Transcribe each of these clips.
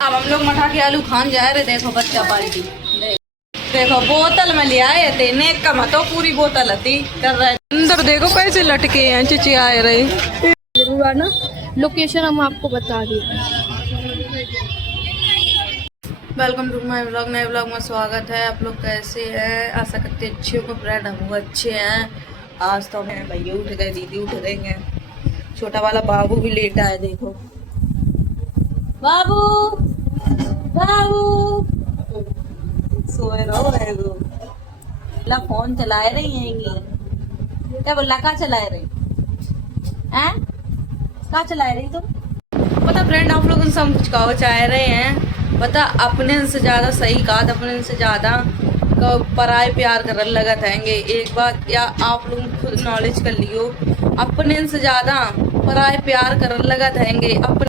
अब हम लोग मठा के आलू खान जा रहे। देखो बच्चा पार्टी देखो बोतल में ले आए थे, नेक का मतो पूरी बोतल थी कर रहे। अंदर देखो कैसे लटके हैं, चिची आए रहे। जरूर आना, लोकेशन हम आपको बता दें। Welcome to my vlog. नए व्लॉग में स्वागत है। आप लोग कैसे हैं? आशा करते अच्छे हो। फ्रेंड हम अच्छे हैं। आज तो मैं भैया उठ गए, दीदी उठ गई हैं, छोटा वाला बाबू भी लेट आया। देखो बाबू बाबू सोए रहो है वो ला फोन चलाए रही हैं। क्या बोला? कहाँ चलाए रही हैं? कहाँ चलाए रही तुम? पता फ्रेंड आप लोग सब कुछ कहो चाह रहे हैं। पता अपने से ज्यादा सही कहा, अपने से ज्यादा पराए प्यार कर लगा थाएंगे। एक बात या आप लोग खुद नॉलेज कर लियो, अपने से ज्यादा पराए प्यार कर लगा थाएंगे। अपने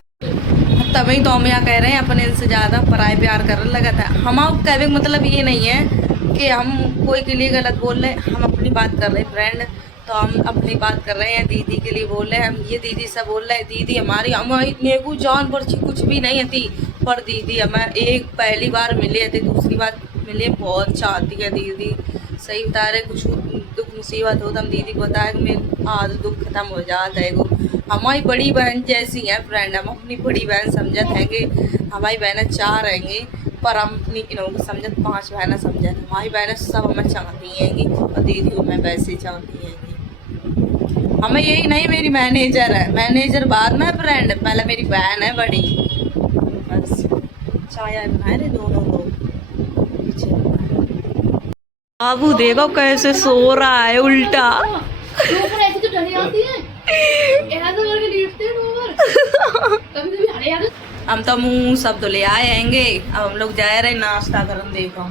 तभी तो हम यहाँ कह रहे हैं अपने से ज्यादा पराए प्यार कर लगा था। हम कहने का मतलब ये नहीं है कि हम कोई के लिए गलत बोल रहे, हम अपनी बात कर रहे हैं फ्रेंड। तो हम अपनी बात कर रहे हैं, दीदी के लिए बोल रहे हैं। हम ये दीदी सब बोल रहे हैं, दीदी हमारी मेरे जान पर कुछ भी नहीं थी, पर दीदी हमें एक पहली बार मिले थे, दूसरी बार मिले बहुत चाहती है दीदी। सही बता रहे, कुछ दुख मुसीबत हो तो हम दीदी को बताए कि मेरे आज दुख खत्म हो जाता है। वो हमारी बड़ी बहन जैसी है फ्रेंड, हम अपनी बड़ी बहन समझत हैंगे। हमारी बहनें चार रहेंगी पर हम अपनी इन्हों को समझत, पांच बहनें समझत। हमारी बहनें सब हमें चाहती हैंगी और दीदी को मैं वैसे चाहती हैंगी। हमें यही नहीं मेरी मैनेजर है, मैनेजर बाद में फ्रेंड, पहले मेरी बहन है बड़ी। बस चाय बनाए रहे दोनों लोग। बाबू देखो कैसे सो रहा है उल्टा। हम तो मुँह सब तो ले आए हैंगे। अब हम लोग जा रहे नाश्ता करने। देखो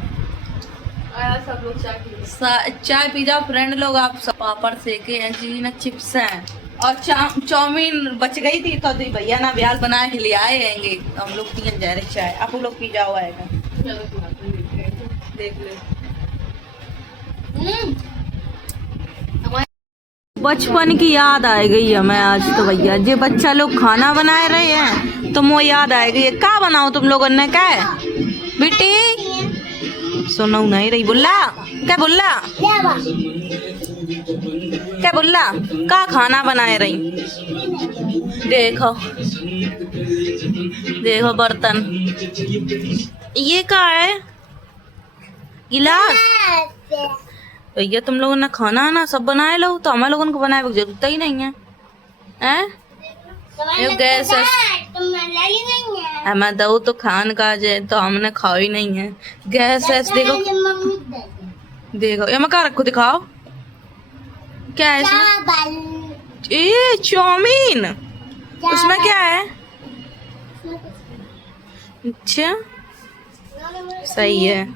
सब लोग चाय पी जाओ फ्रेंड लोग। आप सब पापड़ सेके हैं जी ना, चिप्स हैं और चाउमीन बच गई थी तो भैया ना ब्याल बना के ले आए हैंगे। तो हम लोग पियन जा रहे चाय। आप लोग पी जाओ आएगा, देख लो। बचपन की याद आ गई हमें आज तो भैया। जे बच्चा लोग खाना बनाए रहे हैं तो वो याद आ गई है। क्या बनाओ तुम लोगों ने? क्या है बेटी? सुनो नहीं रही। बोला क्या? बोला क्या? बोला क्या खाना बनाए रही? देखो देखो बर्तन, ये क्या है? गिलास। भैया तुम लोगों ने खाना ना सब बनाए लो, तो हमारे लोगों को बनाए जरूरत ही नहीं है। हैं? ये गैस हमें दो तो खान का जे तो हमने खाओ ही नहीं है। गैस वैस देखो, देखो ये मैं क्या रखो, दिखाओ क्या है इसमें? ये चाउमीन, उसमें क्या है? अच्छा सही है।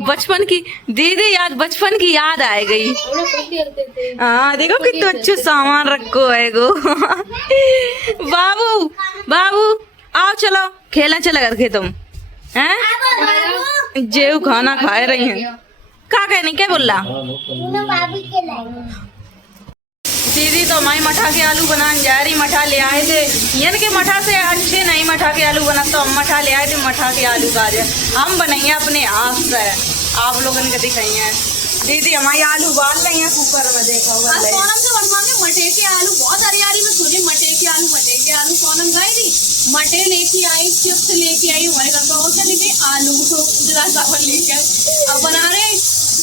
बचपन की दीदी याद, बचपन की याद आ गई। हाँ देखो कितना अच्छे सामान रखो है गो। बाबू बाबू आओ चलो खेलना चला करके तुम हैं। जेव खाना खाए रही हैं। क्या कहने? क्या बोला? दीदी तो हमारी मठा के आलू बनाने जा रही। मठा ले आए थे, यानी कि मठा से अच्छे नहीं मठा के आलू बना, तो हम मठा ले आए थे। मठा के आलू का हम बनाइए अपने हाथ से, आप लोगों ने दिखाई। दीदी हमारी आलू उबाल रही हैं कुकर में। देखो मटे के आलू बहुत हरियाली में सुनी। मटे के आलू सोनम गई थी, मटे लेके आई, चिप्स लेके आई हमारे घर पर, और लेके आलू चावल लेके अब बना रहे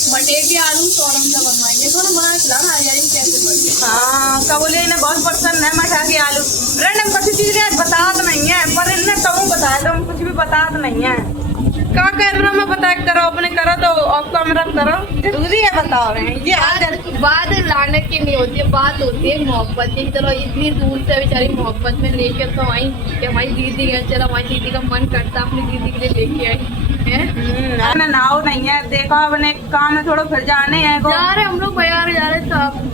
मटे के आलू। सोनम से बनवाएंगे, सोनम बना खिलाना हरियाली कैसे बने। हाँ क्या बोले, इन्हें बहुत पसंद है मठा के आलू। फ्रेंड हम कुछ चीजें बता तो नहीं है, पर इन्हें तुम बताया तो हम कुछ भी बता तो नहीं है। क्या कर रहा मैं बता करो, अपने करो तो आपका मेरा करो, जरूरी है बताओ रहे हैं। ये बात लानत की नहीं होती है, बात होती है मोहब्बत की। चलो इतनी दूर से बेचारी मोहब्बत में लेकर तो आई कि हमारी दीदी है, चलो हमारी दीदी का मन करता अपनी दीदी के लिए लेके आई है। नाव नहीं है, देखो अपने काम में थोड़ा फिर जाने हैं। जा रहे हम लोग बाजार जा रहे,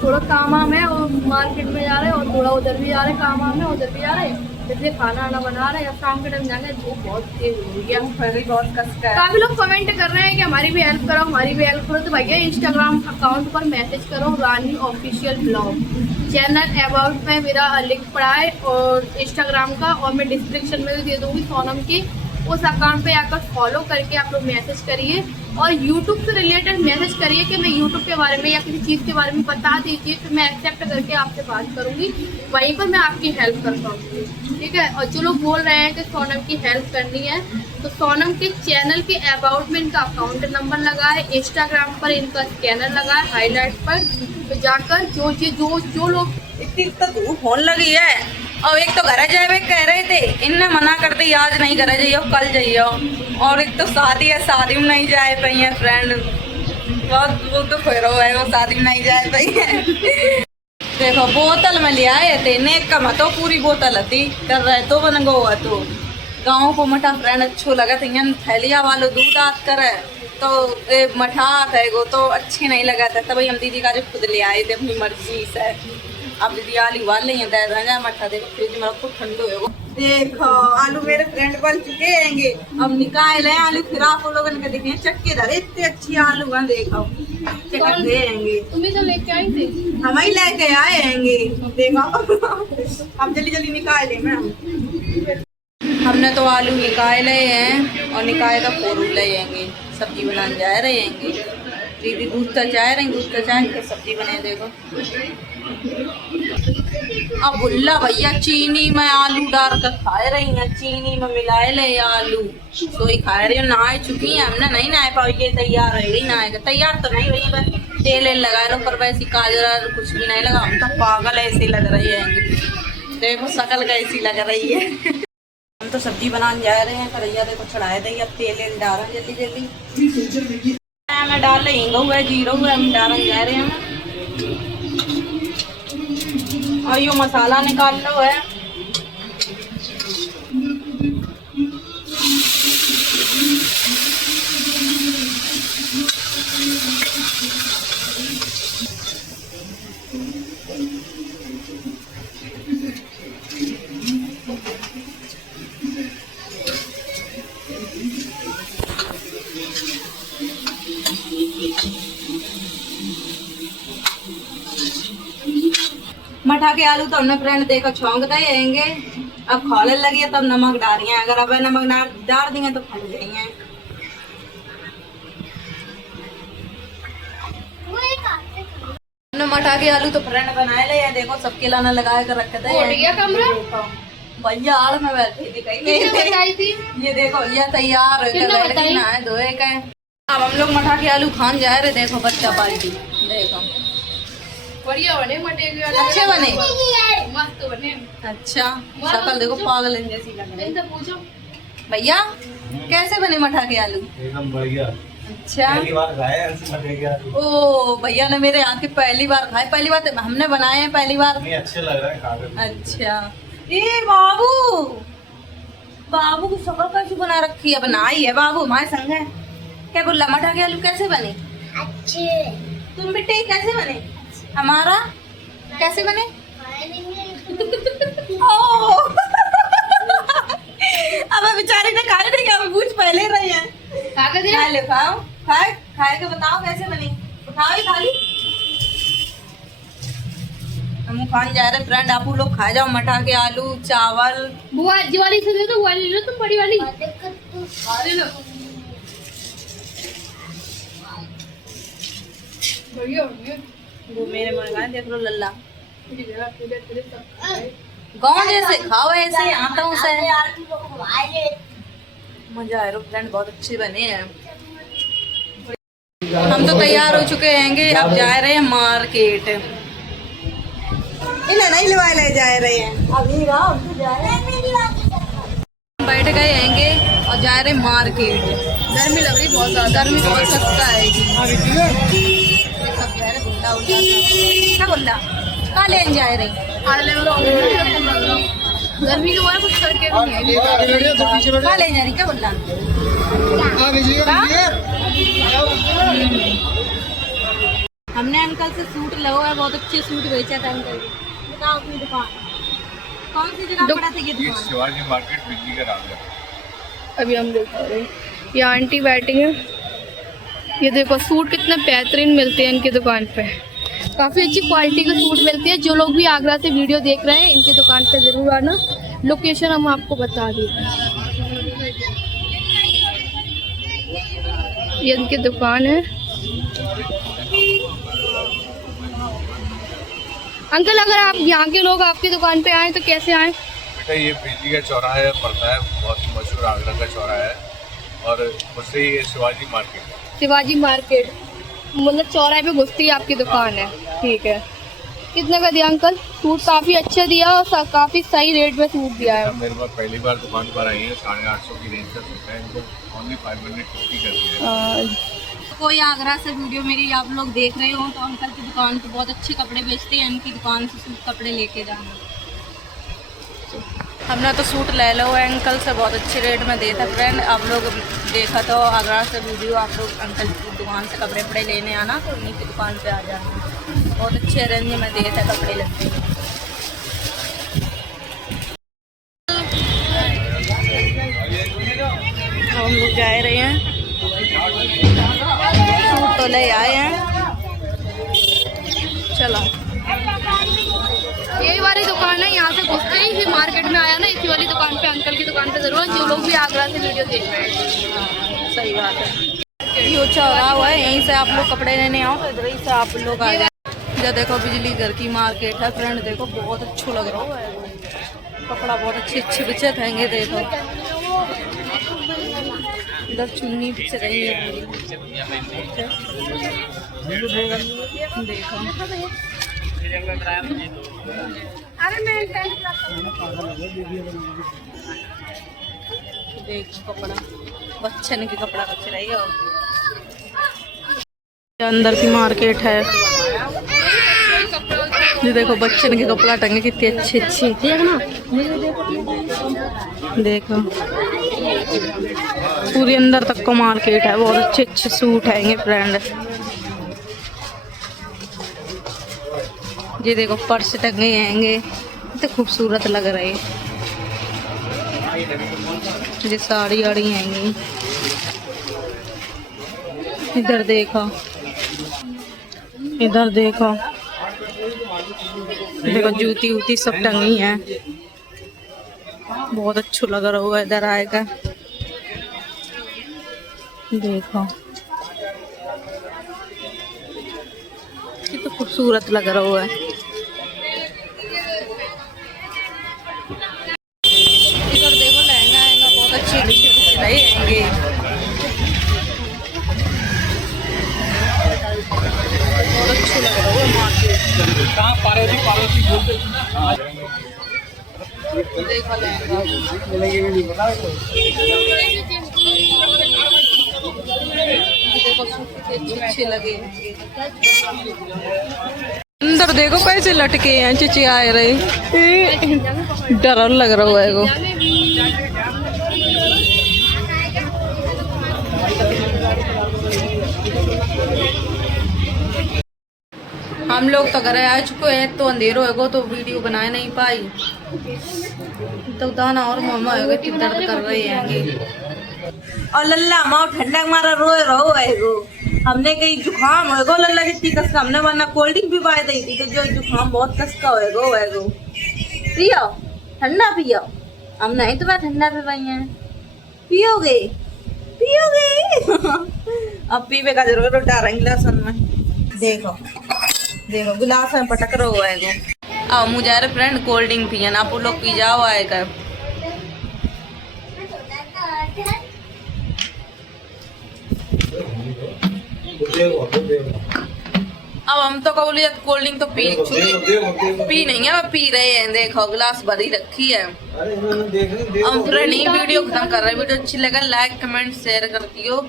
थोड़ा काम है और मार्केट में जा रहे हैं, और थोड़ा उधर भी जा रहे, काम में उधर भी जा रहे हैं। इसलिए खाना वाना बना रहे हैं। अब शाम के टाइम जाना है, धूप बहुत तेज हो गई है, बहुत कष्ट है। काफी लोग कमेंट कर रहे हैं कि हमारी भी हेल्प करो, हमारी भी हेल्प करो। तो भैया इंस्टाग्राम अकाउंट पर मैसेज करो, रानी ऑफिशियल ब्लॉग चैनल अबाउट में मेरा लिंक पड़ा है और इंस्टाग्राम का, और मैं डिस्क्रिप्शन में भी दे दूंगी सोनम की उस अकाउंट पे आकर फॉलो करके आप लोग मैसेज करिए और यूट्यूब से रिलेटेड मैसेज करिए कि मैं यूट्यूब के बारे में या किसी चीज़ के बारे में बता दीजिए, फिर मैं एक्सेप्ट करके आपसे बात करूँगी, वहीं पर मैं आपकी हेल्प कर पाऊँगी, ठीक है। और जो लोग बोल रहे हैं कि सोनम की हेल्प करनी है, तो सोनम के चैनल के अबाउट में इनका अकाउंट नंबर लगा है, इंस्टाग्राम पर इनका स्कैनर लगा है, हाईलाइट पर तो जाकर जो लोग इतनी तो धूप होने लगी है और एक तो घर जाए कह रहे थे, इनने मना कर दी आज नहीं घर जाइयो कल जाइयो, और एक तो शादी है, शादी में नहीं जाए पाई है फ्रेंड, बहुत वो तो फेरो है, वो शादी में नहीं जाए पाई है। देखो बोतल में ले आए थे, नेक का मतो पूरी बोतल थी कर रहे तो बन गो हुआ तो गाँव को मठा फ्रेंड अच्छो लगा था, यहाँ थैलिया वालों दूध आत करे तो मठा है गो तो अच्छी नहीं लगा था, तभी हम दीदी का जो खुद ले आए थे अपनी मर्जी से। अब दीदी आलू उबाल लेंगे दे देंगे मठा, देखो फ्रिज में रखो ठंडो है वो। देखो आलू मेरे फ्रेंड बन चुके हैंगे, अब निकाल लें आलू, फिर आप लोगों ने देखे चक्के धरे इतने अच्छी आलू हैं, देखो चक्के देंगे। तुम्हें तो लेके आई थी, हम ही लेके आए हैंगे, देखो अब जल्दी जल्दी निकाल लें मैम। हमने तो आलू निकाले हैं और निकाले तो फोरू ले जाएंगे, सब्जी बनाने जा रहे हैं। दीदी दूध का चाय रही, दूध का चाय फिर सब्जी बने। देखो अब बुल्ला भैया चीनी में आलू डाल कर खा रही हैं, चीनी में मिलाए ले आलू तो ही खा रही हूँ। नहा चुकी हैं हमने, नहीं नहा पाई, ये तैयार है ही नहाएगा, तैयार तो नहीं हुई, बस तेल लगा लो पर वैसी काजल कुछ भी नहीं लगा, हम तो पागल ऐसी लग रही है। देखो शकल कैसी लग रही है। हम तो सब्जी बनाने जा रहे हैं, करैया देखो चढ़ाए देंगे, अब तेल डाल रहे हैं जल्दी जल्दी। मैं डाल रही हूँ जीरो हम डालने जा रहे हैं और यो मसाला निकाल लो है। मठा के आलू तो हमने फ्रेंड देखो छौंक देंगे, अब खोलने लगी है तब नमक डाल रही हैं, अगर अब नमक डाल देंगे तो फट जाएंगे। हमने मठा के आलू तो फ्रेंड बनाए ले, देखो सबके लाना लगा कर रखे थे भैया आड़ में बैठी थी कहीं, ये देखो ये तैयार है धोए का। अब हम लोग मठा के आलू खान जा रहे, देखो बच्चा पार्टी देखो बढ़िया बने, मटे अच्छे बने, मस्त बने। अच्छा शक्ल देखो पागल जैसी लग रही है। पूछो भैया कैसे बने मठा के आलू? एकदम बढ़िया। अच्छा पहली बार खाए ऐसे मठे के आलू। ओ भैया ने मेरे हाथ के पहली बार खाए, पहली बार हमने बनाए हैं पहली बार। नहीं अच्छे लग रहा है खाकर। अच्छा ए बाबू, बाबू की शक्ल कैसे बना रखी है? बनाई है बाबू हमारे संग है। क्या बोला मठा के आलू कैसे बने? अच्छे। तुम बेटे कैसे बने? हमारा कैसे बने? अब बेचारी ने खाए नहीं, अब पूछ पहले रही है। खा ले, खाओ, खाए के बताओ कैसे बनी, उठाओ ही थाली। हम खान जा रहे फ्रेंड, आप लोग खा जाओ मठा के आलू चावल। बुआ जी वाली से दे दो, बुआ ले लो तुम बड़ी वाली। ले लो बढ़िया वो मेरे मन में देख लो लल्ला गाँव जैसे खाओ ऐसे आटा से मजा आए। फ्रेंड बहुत अच्छे बने हैं। हम तो तैयार हो चुके हैंगे, अब जा रहे हैं मार्केट। इन्हें नहीं ले जा रहे हैं, अभी बैठ गए हैंगे और जा रहे मार्केट। गर्मी लग रही बहुत ज्यादा, गर्मी बहुत सख्त आएगी। क्या बोल रहा? कहाँ ले जा रही? गर्मी के बाद कुछ करके भी नहीं। कहाँ ले जा रही? क्या बोल रहा? हमने अंकल से सूट लिया है, बहुत अच्छे सूट बेचा था अंकल। बताओ अपनी दुकान कौन सी जगह पड़ा था? ये दुकान शिवाजी मार्केट बिजली का राजा। अभी हम देख पा रहे हैं, ये आंटी बैठी है। ये देखो सूट कितने बेहतरीन मिलते हैं इनकी दुकान पे, काफ़ी अच्छी क्वालिटी के सूट मिलते हैं। जो लोग भी आगरा से वीडियो देख रहे हैं इनकी दुकान पे ज़रूर आना, लोकेशन हम आपको बता देंगे। ये इनकी दुकान है। अंकल अगर आप यहाँ के लोग आपकी दुकान पे आए तो कैसे आए? बेटा ये बिजली का चौराहा पड़ता है, बहुत मशहूर आगरा का चौराहा है, और उससे ये शिवाजी मार्केट है। शिवाजी मार्केट मतलब चौराहे पे घुसती है आपकी दुकान है। ठीक है, कितने का दिया अंकल? सूट काफ़ी अच्छा दिया और काफ़ी सही रेट में सूट दिया है। मेरे पास पहली बार दुकान पर आई है, 850 की रेंज का सूट है, इनको ओनली 550 कर दिया है। कोई आगरा से वीडियो मेरी आप लोग देख रहे हो तो अंकल की दुकान पे बहुत अच्छे कपड़े बेचते हैं, इनकी दुकान से सूट कपड़े लेके जाना। हमने तो सूट ले लो अंकल से, बहुत अच्छे रेट में देता फ्रेंड। आप लोग देखा तो आगरा से वीडियो, आप लोग अंकल की दुकान से कपड़े वपड़े लेने आना तो उन्हीं की दुकान पे आ जाना, बहुत अच्छे रेंज में देता कपड़े लगते हैं। हम लोग जा रहे हैं, सूट तो ले आए हैं, चलो। यही वाली दुकान है, यहाँ से घुसते ही मार्केट में आया ना, इसी वाली दुकान पे अंकल की दुकान पे जरूर जो लोग भी आगरा से वीडियो देख रहे हैं। सही बात है, ये चौराहा हुआ है, यहीं से आप लोग कपड़े लेने आओ तो इधर ही से आप लोग आ जाए। जो देखो बिजली घर की मार्केट है फ्रेंड, देखो बहुत अच्छा लग रहा है, कपड़ा बहुत अच्छे अच्छे बिछे रहेंगे। देखो इधर चुन्नी बिछ रही है, देखो देखो कपड़ा बच्चन की कपड़ा बच रही है। अंदर की मार्केट है, ये देखो बच्चन के कपड़ा टंगे कितने अच्छे अच्छे, देखो पूरी अंदर तक को मार्केट है, बहुत अच्छे अच्छे सूट है फ्रेंड। ये देखो पर्स टंगे हैंगे, तो खूबसूरत लग रहे हैं। ये साड़ी आड़ी हैंगी, इधर देखो, इधर देखो, देखो जूती वूती सब टंगी है, बहुत अच्छा लग रहा है। इधर आएगा देखो, ये तो खूबसूरत लग रहा है। इधर देखो लहंगा आएगा, बहुत अच्छे अच्छे सिलाई आएंगे, बहुत अच्छे लग रहा है मार्केट। कहाँ पार्वती देखो लहंगा, देखो सूट कितने अच्छे लगे। अंदर देखो कैसे लटके हैं, चिची आए रहे, डर लग रहा है वो। हम लोग तो घर आ चुके हैं, तो अंधेरो है तो वीडियो बना नहीं पाई, तो दाना और मामा है कि दर्द कर रहे हैं। और लल्ला माँ ठंडा मारा रोए रहो है, हमने कहीं जुकाम होएगो लल्ला कितनी कस का, हमने वरना कोल्ड ड्रिंक भी पाई दी थी, तो जो जुकाम बहुत कस का होएगो पियो ठंडा पियो, हम नहीं तुम्हें ठंडा पे पाई हैं, पियोगे अब पीवे का जरूर डालेंगे गिलास में। देखो देखो गिलास में पटक रहा है। अब मुझे रे फ्रेंड कोल्ड ड्रिंक पियन, आप लोग पी जाओ आएगा। अब हम तो बोलिए कोल्ड ड्रिंक तो पी नहीं है, पी रहे हैं। देखो गिलास भरी रखी है। हम फ्रेंड वीडियो खत्म कर रहे हैं। वीडियो अच्छी लगा लाइक कमेंट शेयर कर दियो।